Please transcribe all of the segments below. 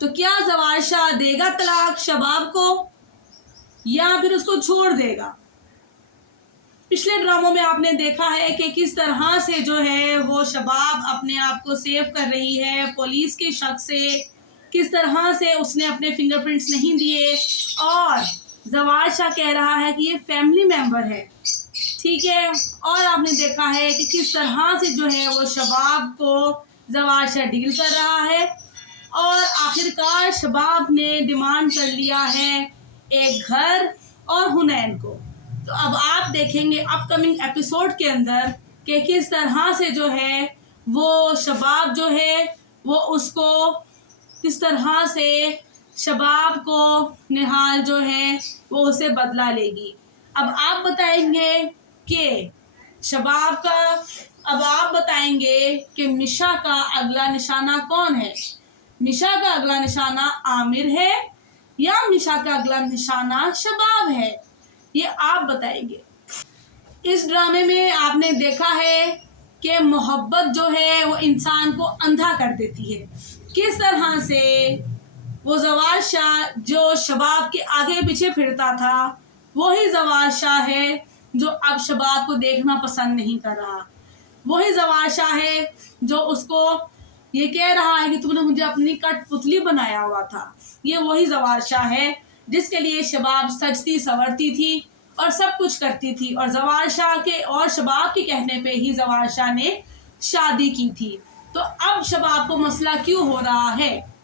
तो क्या जवार शाह देगा तलाक शबाब को या फिर उसको छोड़ देगा? पिछले ड्रामों में आपने देखा है कि किस तरह से जो है वो शबाब अपने आप को सेव कर रही है पुलिस के शक से, किस तरह से उसने अपने फिंगरप्रिंट्स नहीं दिए और जवार शाह कह रहा है कि ये फैमिली मेंबर है, ठीक है। और आपने देखा है कि किस तरह से जो है वो शबाब को जवार शाह डील कर रहा है और आखिरकार शबाब ने डिमांड कर लिया है एक घर और हुनैन को। तो अब आप देखेंगे अपकमिंग एपिसोड के अंदर कि किस तरह से जो है वो शबाब जो है वो उसको किस तरह से शबाब को निहाल जो है वो उसे बदला लेगी। अब आप बताएंगे कि शबाब का अब आप बताएंगे कि मिशा का अगला निशाना कौन है? मिशा का अगला निशाना आमिर है या मिशा का अगला निशाना शबाब है? ये आप बताएंगे। इस ड्रामे में आपने देखा है कि मोहब्बत जो है वो इंसान को अंधा कर देती है। किस तरह से वो जवार शाह जो शबाब के आगे पीछे फिरता था वही जवार शाह है जो अब शबाब को देखना पसंद नहीं कर रहा। वही जवार शाह है जो उसको ये कह रहा है कि तुमने मुझे अपनी कठपुतली बनाया हुआ था। ये वही जवार शाह है जिसके लिए शबाब सजती संवरती थी और सब कुछ करती थी और जवार शाह के और शबाब के कहने पे ही जवार शाह ने शादी की थी। तो अब शबाब को मसला क्यों हो रहा है?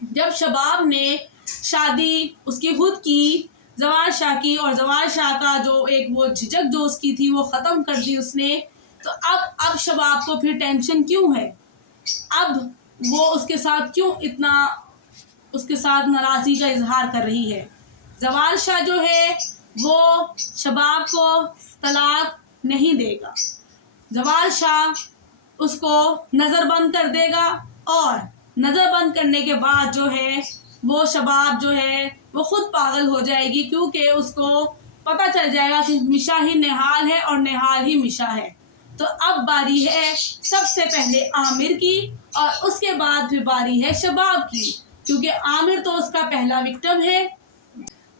जब शबाब ने शादी उसकी खुद की जवार शाह की और जवार शाह का जो एक वो झिझक जो उसकी थी वो ख़त्म कर दी उसने, तो अब शबाब को फिर टेंशन क्यों है? अब वो उसके साथ क्यों इतना उसके साथ नाराज़गी का इजहार कर रही है? जवार शाह जो है वो शबाब को तलाक नहीं देगा। जवार शाह उसको नज़रबंद कर देगा और नज़रबंद करने के बाद जो है वो शबाब जो है वो खुद पागल हो जाएगी क्योंकि उसको पता चल जाएगा कि मिशा ही निहाल है और निहाल ही मिशा है। तो अब बारी है सबसे पहले आमिर की और उसके बाद फिर बारी है शबाब की, क्योंकि आमिर तो उसका पहला विक्टिम है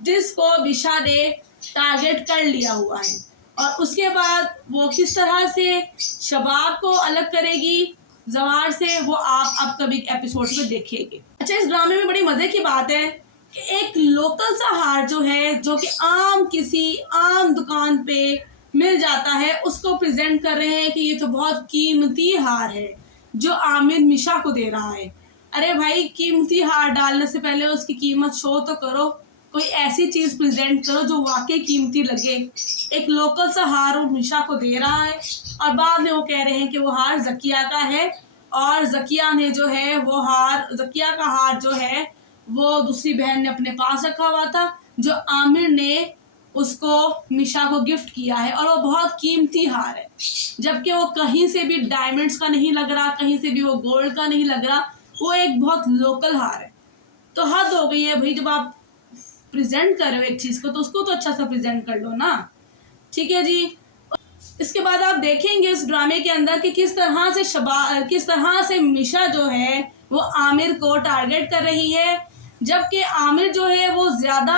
जिसको मिशा ने टारगेट कर लिया हुआ है और उसके बाद वो किस तरह से शबाब को अलग करेगी जवार से वो आप अब कभी एपिसोड में देखेंगे। अच्छा, इस ड्रामे में बड़ी मज़े की बात है कि एक लोकल सा हार जो है जो कि किसी आम दुकान पे मिल जाता है उसको प्रेजेंट कर रहे हैं कि ये तो बहुत कीमती हार है जो आमिर मिशा को दे रहा है। अरे भाई, कीमती हार डालने से पहले उसकी कीमत शो तो करो, कोई ऐसी चीज़ प्रेजेंट करो जो वाकई कीमती लगे। एक लोकल सा हार वो मिशा को दे रहा है और बाद में वो कह रहे हैं कि वो हार ज़किया का है और ज़किया ने जो है वो ज़किया का हार जो है वो दूसरी बहन ने अपने पास रखा हुआ था जो आमिर ने उसको मिशा को गिफ्ट किया है और वो बहुत कीमती हार है, जबकि वो कहीं से भी डायमंड्स का नहीं लग रहा, कहीं से भी वो गोल्ड का नहीं लग रहा, वो एक बहुत लोकल हार है। तो हद हो गई है भाई, जब आप प्रेजेंट कर रहे हो एक चीज़ को तो उसको तो अच्छा सा प्रेजेंट कर लो ना, ठीक है जी। इसके बाद आप देखेंगे इस ड्रामे के अंदर कि किस तरह से मिशा जो है वो आमिर को टारगेट कर रही है, जबकि आमिर जो है वो ज़्यादा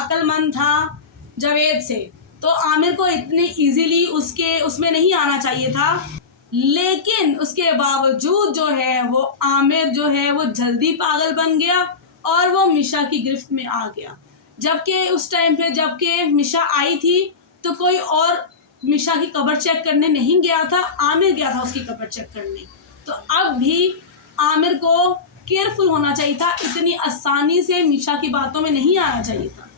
अक्लमंद था जावेद से, तो आमिर को इतनी इजीली उसमें नहीं आना चाहिए था, लेकिन उसके बावजूद जो है वो आमिर जो है वो जल्दी पागल बन गया और वो मिशा की गिरफ्त में आ गया। जबकि उस टाइम पे जबकि मिशा आई थी तो कोई और मिशा की कब्र चेक करने नहीं गया था, आमिर गया था उसकी कब्र चेक करने। तो अब भी आमिर को केयरफुल होना चाहिए था, इतनी आसानी से मिशा की बातों में नहीं आना चाहिए था।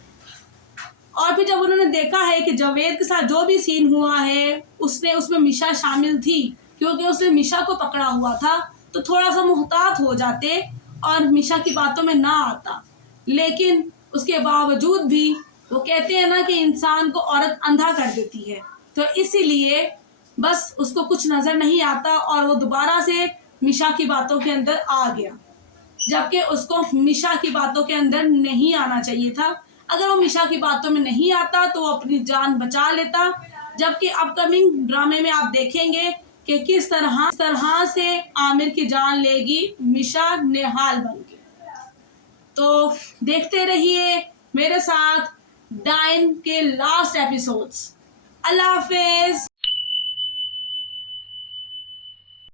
और फिर जब उन्होंने देखा है कि जावेद के साथ जो भी सीन हुआ है उसमें मिशा शामिल थी, क्योंकि उसने मिशा को पकड़ा हुआ था, तो थोड़ा सा मुहतात हो जाते और मिशा की बातों में ना आता। लेकिन उसके बावजूद भी वो कहते हैं ना कि इंसान को औरत अंधा कर देती है, तो इसीलिए बस उसको कुछ नज़र नहीं आता और वो दोबारा से मिशा की बातों के अंदर आ गया, जबकि उसको मिशा की बातों के अंदर नहीं आना चाहिए था। अगर वो मिशा की बातों में नहीं आता तो वो अपनी जान बचा लेता। जबकि अपकमिंग ड्रामे में आप देखेंगे कि किस तरह से आमिर की जान लेगी मिशा निहाल बन के। तो देखते रहिए मेरे साथ डाइन के लास्ट एपिसोड्स। अल्लाह हाफिज।